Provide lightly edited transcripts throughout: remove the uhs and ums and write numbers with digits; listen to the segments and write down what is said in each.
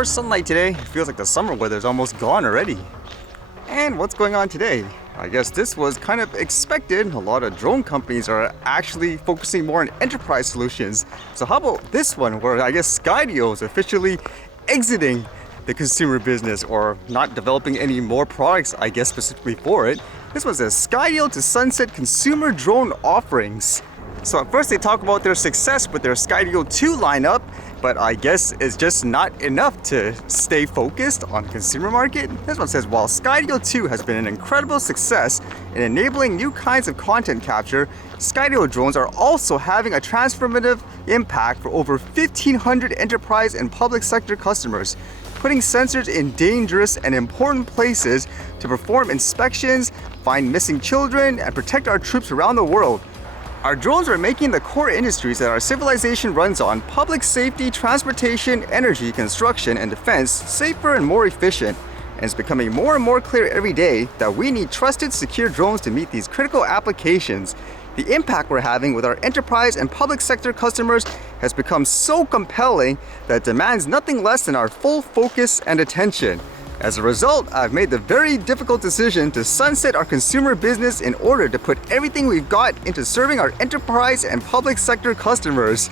more sunlight today. It feels like the summer weather is almost gone already. And what's going on today? I guess this was kind of expected. A lot of drone companies are actually focusing more on enterprise solutions. So how about this one where I guess Skydio is officially exiting the consumer business or not developing any more products, I guess specifically for it. This one says Skydio to sunset consumer drone offerings. So at first they talk about their success with their Skydio 2 lineup, but I guess it's just not enough to stay focused on the consumer market. This one says, while Skydio 2 has been an incredible success in enabling new kinds of content capture, Skydio drones are also having a transformative impact for over 1,500 enterprise and public sector customers, putting sensors in dangerous and important places to perform inspections, find missing children, and protect our troops around the world. Our drones are making the core industries that our civilization runs on, public safety, transportation, energy, construction, and defense, safer and more efficient. And it's becoming more and more clear every day that we need trusted, secure drones to meet these critical applications. The impact we're having with our enterprise and public sector customers has become so compelling that it demands nothing less than our full focus and attention. As a result, I've made the very difficult decision to sunset our consumer business in order to put everything we've got into serving our enterprise and public sector customers.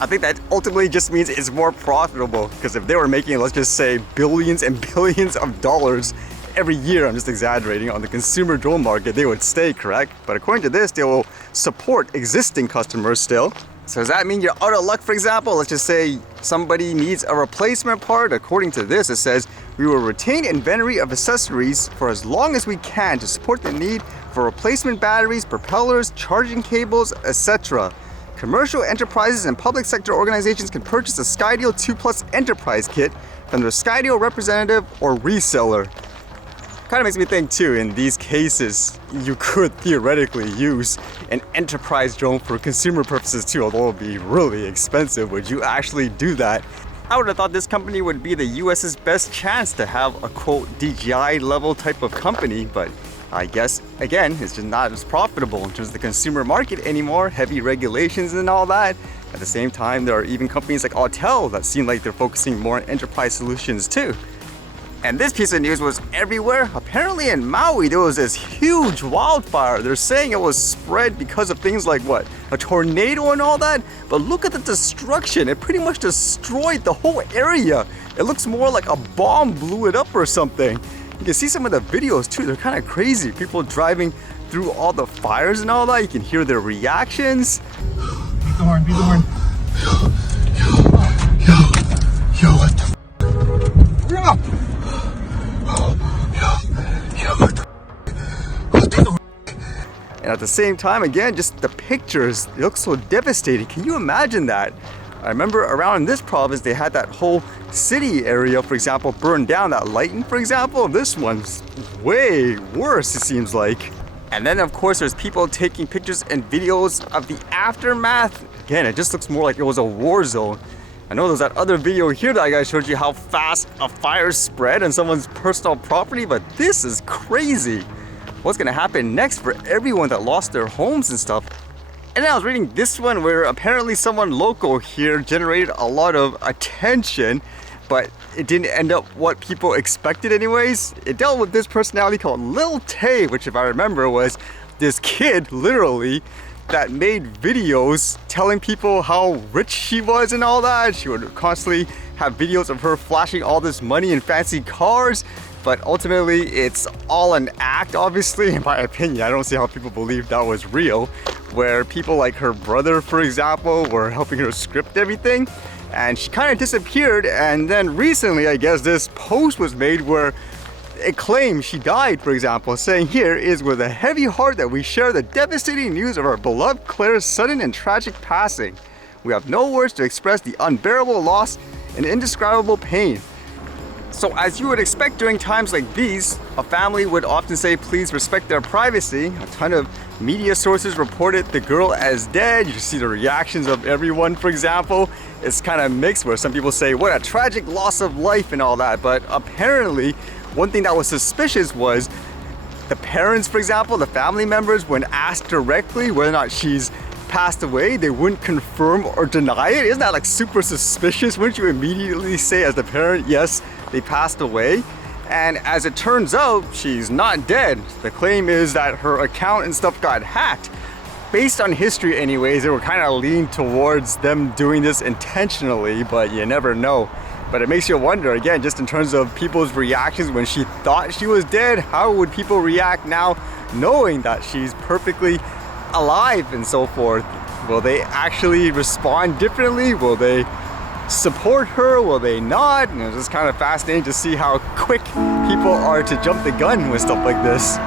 I think that ultimately just means it's more profitable, because if they were making, let's just say, billions and billions of dollars every year, I'm just exaggerating, on the consumer drone market, they would stay, correct? But according to this, they will support existing customers still. So does that mean you're out of luck, for example? Let's just say somebody needs a replacement part. According to this, it says, we will retain inventory of accessories for as long as we can to support the need for replacement batteries, propellers, charging cables, etc. Commercial enterprises and public sector organizations can purchase a Skydio 2 Plus Enterprise Kit from their Skydio representative or reseller. Kind of makes me think too, in these cases, you could theoretically use an enterprise drone for consumer purposes too, although it would be really expensive. Would you actually do that? I would have thought this company would be the US's best chance to have a quote DJI level type of company, but I guess again, it's just not as profitable in terms of the consumer market anymore, heavy regulations and all that. At the same time, there are even companies like Autel that seem like they're focusing more on enterprise solutions too. And this piece of news was everywhere. Apparently in Maui, there was this huge wildfire. They're saying it was spread because of things like what? A tornado and all that? But look at the destruction. It pretty much destroyed the whole area. It looks more like a bomb blew it up or something. You can see some of the videos too. They're kind of crazy. People driving through all the fires and all that. You can hear their reactions. Beat the horn, beat the horn. Yo, what the f***? And at the same time, again, just the pictures, they look so devastating. Can you imagine that? I remember around in this province, they had that whole city area, for example, burned down, that Lighton, for example. This one's way worse, it seems like. And then, of course, there's people taking pictures and videos of the aftermath. Again, it just looks more like it was a war zone. I know there's that other video here that I showed you how fast a fire spread on someone's personal property, but this is crazy. What's gonna happen next for everyone that lost their homes and stuff? And then I was reading this one where apparently someone local here generated a lot of attention, but it didn't end up what people expected anyways. It dealt with this personality called Lil Tay, which if I remember was this kid literally that made videos telling people how rich she was and all that. She would constantly have videos of her flashing all this money in fancy cars, but ultimately it's all an act, obviously. In my opinion, I don't see how people believe that was real, where people like her brother, for example, were helping her script everything, and she kind of disappeared. And then recently, I guess this post was made where it claims she died, for example, saying, "Here is with a heavy heart that we share the devastating news of our beloved Claire's sudden and tragic passing. We have no words to express the unbearable loss and indescribable pain." So as you would expect during times like these, a family would often say, please respect their privacy. A ton of media sources reported the girl as dead. You see the reactions of everyone, for example. It's kind of mixed where some people say, what a tragic loss of life and all that. But apparently, one thing that was suspicious was the parents, for example, the family members, when asked directly whether or not she's passed away, they wouldn't confirm or deny it? Isn't that like super suspicious? Wouldn't you immediately say as the parent, yes, they passed away? And as it turns out, she's not dead. The claim is that her account and stuff got hacked. Based on history anyways, they were kind of leaning towards them doing this intentionally, but you never know. But it makes you wonder, again, just in terms of people's reactions when she thought she was dead, how would people react now knowing that she's perfectly alive and so forth? Will they actually respond differently? Will they support her? Will they not? And it's just kind of fascinating to see how quick people are to jump the gun with stuff like this.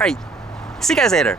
Alright, see you guys later.